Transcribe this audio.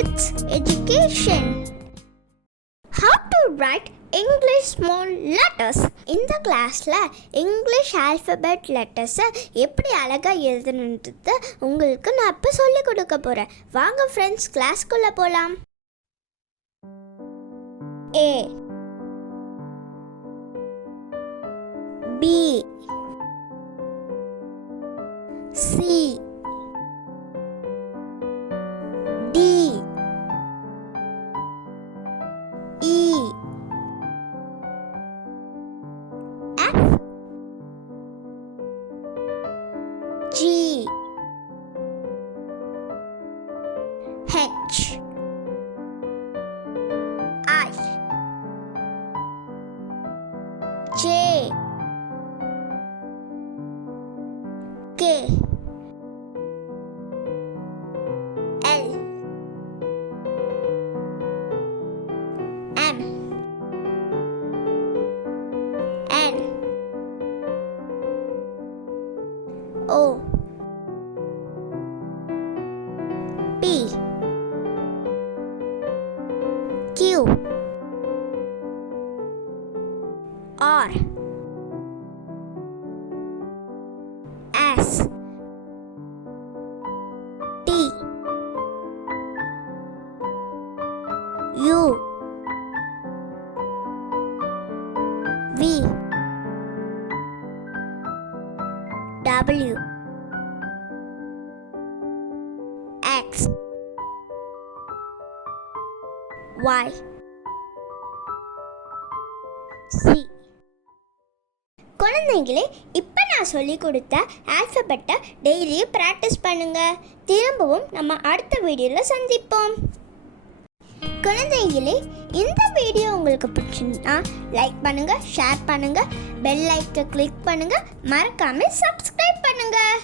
Kids Education. How to write English small letters. இந்த கிளாஸ்ல English alphabet லெட்டர்ஸை எப்படி அழகாக எழுதணுன்றது உங்களுக்கு நான் இப்போ சொல்லிக் கொடுக்க போகிறேன். வாங்க ஃப்ரெண்ட்ஸ், கிளாஸ்க்குள்ளே போகலாம். A B C D E F G H I J K L M N O P Q R S T U V W X Y C. குழந்தைங்களே, இப்போ நான் சொல்லிக் கொடுத்த ஆல்ஃபபெட்டை டெய்லியும் ப்ராக்டிஸ் பண்ணுங்கள். திரும்பவும் நம்ம அடுத்த வீடியோவில் சந்திப்போம். குழந்தைங்களே, இந்த வீடியோ உங்களுக்கு பிடிச்சிருந்தா லைக் பண்ணுங்கள், ஷேர் பண்ணுங்கள், பெல் ஐக்கனை கிளிக் பண்ணுங்கள், மறக்காமல் சப்ஸ்கிரைப் பண்ணுங்கள்.